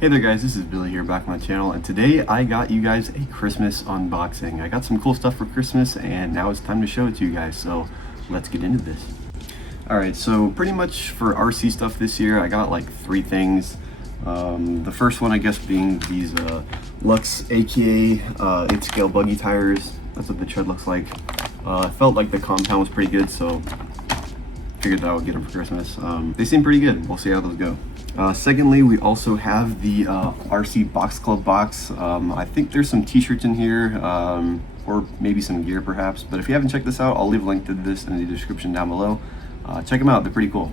Hey there guys, this is Billy here back on my channel, and today I got you guys a Christmas unboxing. I got some cool stuff for Christmas and now it's time to show it to you guys, so let's get into this. Alright, so pretty much for RC stuff this year I got like three things. The first one I guess being these Lux aka 8-scale buggy tires. That's what the tread looks like. I felt like the compound was pretty good, so figured that I would get them for Christmas. They seem pretty good. We'll see how those go. Secondly, we also have the RC Box Club box. I think there's some t-shirts in here, or maybe some gear perhaps, but if you haven't checked this out, I'll leave a link to this in the description down below. Check them out, they're pretty cool.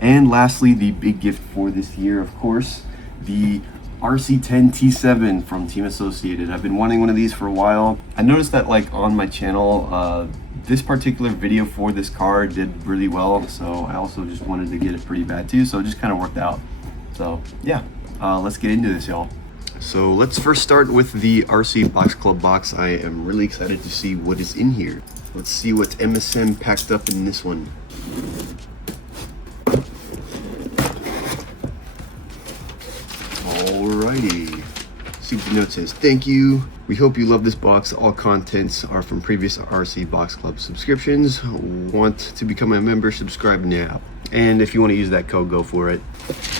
And lastly, the big gift for this year, of course, the RC10 T7 from Team Associated. I've been wanting one of these for a while. I noticed that like on my channel, this particular video for this car did really well, so I also just wanted to get it pretty bad too, so it just kind of worked out. So yeah, let's get into this, y'all. So let's first start with the RC Box Club box. I am really excited to see what is in here. Let's see what MSM packed up in this one. Alrighty. See what the note says. Thank you. We hope you love this box. All contents are from previous RC Box Club subscriptions. Want to become a member? Subscribe now. And if you want to use that code, go for it.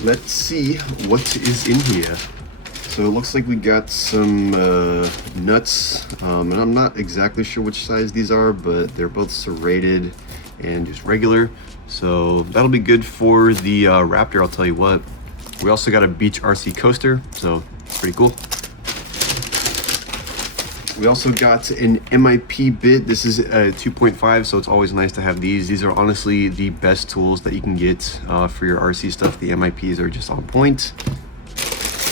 Let's see what is in here. So it looks like we got some nuts, and I'm not exactly sure which size these are, but they're both serrated and just regular. So that'll be good for the Raptor, I'll tell you what. We also got a Beach RC coaster, so pretty cool. We also got an MIP bit. This is a 2.5, so it's always nice to have these. These are honestly the best tools that you can get for your RC stuff. The MIPs are just on point.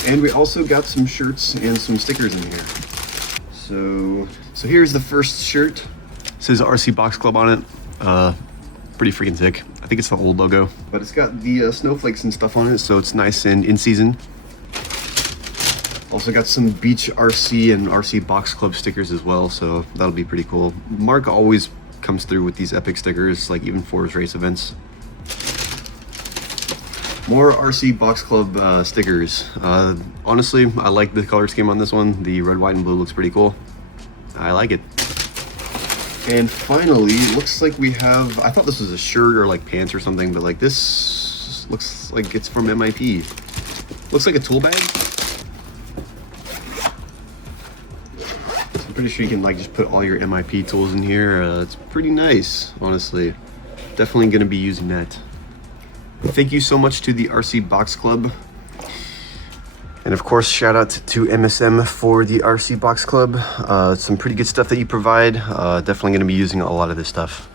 And we also got some shirts and some stickers in here. So here's the first shirt. It says RC Box Club on it. Pretty freaking sick. I think it's the old logo, but it's got the snowflakes and stuff on it, so it's nice and in season. Also got some Beach RC and RC Box Club stickers as well, so that'll be pretty cool. Mark always comes through with these epic stickers, like even for his race events. More RC Box Club stickers. Honestly, I like the color scheme on this one. The red, white, and blue looks pretty cool. I like it. And finally, looks like we have, I thought this was a shirt or like pants or something, but like this looks like it's from MIP. Looks like a tool bag. I'm pretty sure you can like just put all your MIP tools in here. It's pretty nice, honestly. Definitely gonna be using that. Thank you so much to the RC Box Club. And of course, shout out to MSM for the RC Box Club. Some pretty good stuff that you provide. Definitely gonna be using a lot of this stuff.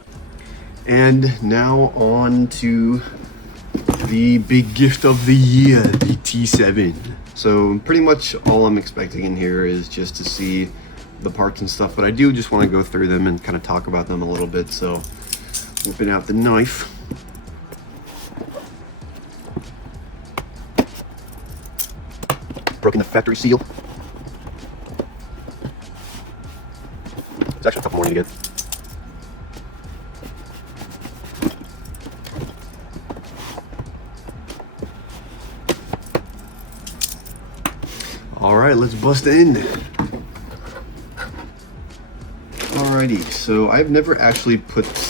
And now on to the big gift of the year, the T7. So pretty much all I'm expecting in here is just to see the parts and stuff, but I do just want to go through them and kind of talk about them a little bit. So whipping out the knife. Broken the factory seal. There's actually a couple more to get. All right, let's bust in. Alrighty, so I've never actually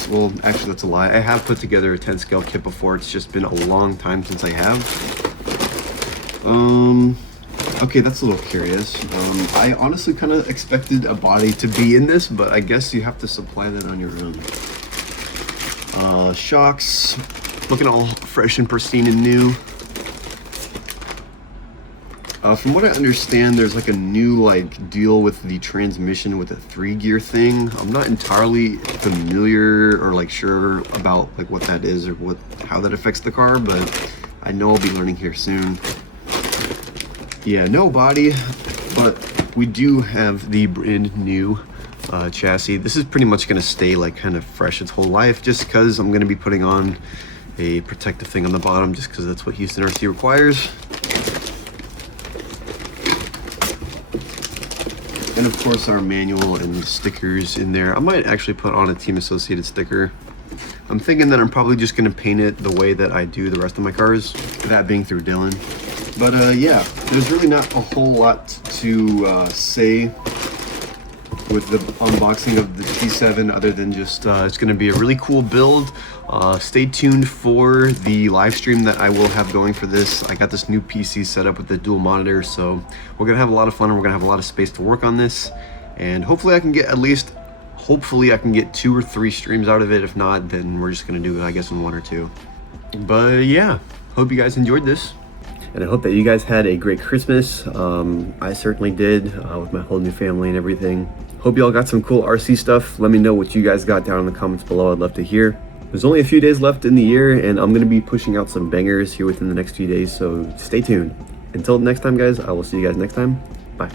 well, actually that's a lie. I have put together a 10 scale kit before. It's just been a long time since I have. Okay, that's a little curious. I honestly kind of expected a body to be in this, but I guess you have to supply that on your own. Shocks, looking all fresh and pristine and new. From what I understand, there's like a new like deal with the transmission with a 3-gear thing. I'm not entirely familiar or like sure about like what that is or how that affects the car, but I know I'll be learning here soon. Yeah, no body, but we do have the brand new chassis. This is pretty much going to stay like kind of fresh its whole life, just because I'm going to be putting on a protective thing on the bottom, just because that's what Houston RC requires. And of course our manual and stickers in there. I might actually put on a Team Associated sticker. I'm thinking that I'm probably just going to paint it the way that I do the rest of my cars, that being through Dylan. But yeah, there's really not a whole lot to say with the unboxing of the G7 other than just it's going to be a really cool build. Stay tuned for the live stream that I will have going for this. I got this new PC set up with the dual monitor, so we're going to have a lot of fun and we're going to have a lot of space to work on this. And hopefully I can get hopefully I can get 2 or 3 streams out of it. If not, then we're just going to do it, I guess, in 1 or 2. But yeah, hope you guys enjoyed this. And I hope that you guys had a great Christmas. I certainly did, with my whole new family and everything. Hope you all got some cool RC stuff. Let me know what you guys got down in the comments below. I'd love to hear. There's only a few days left in the year, and I'm going to be pushing out some bangers here within the next few days, so stay tuned. Until next time, guys, I will see you guys next time. Bye.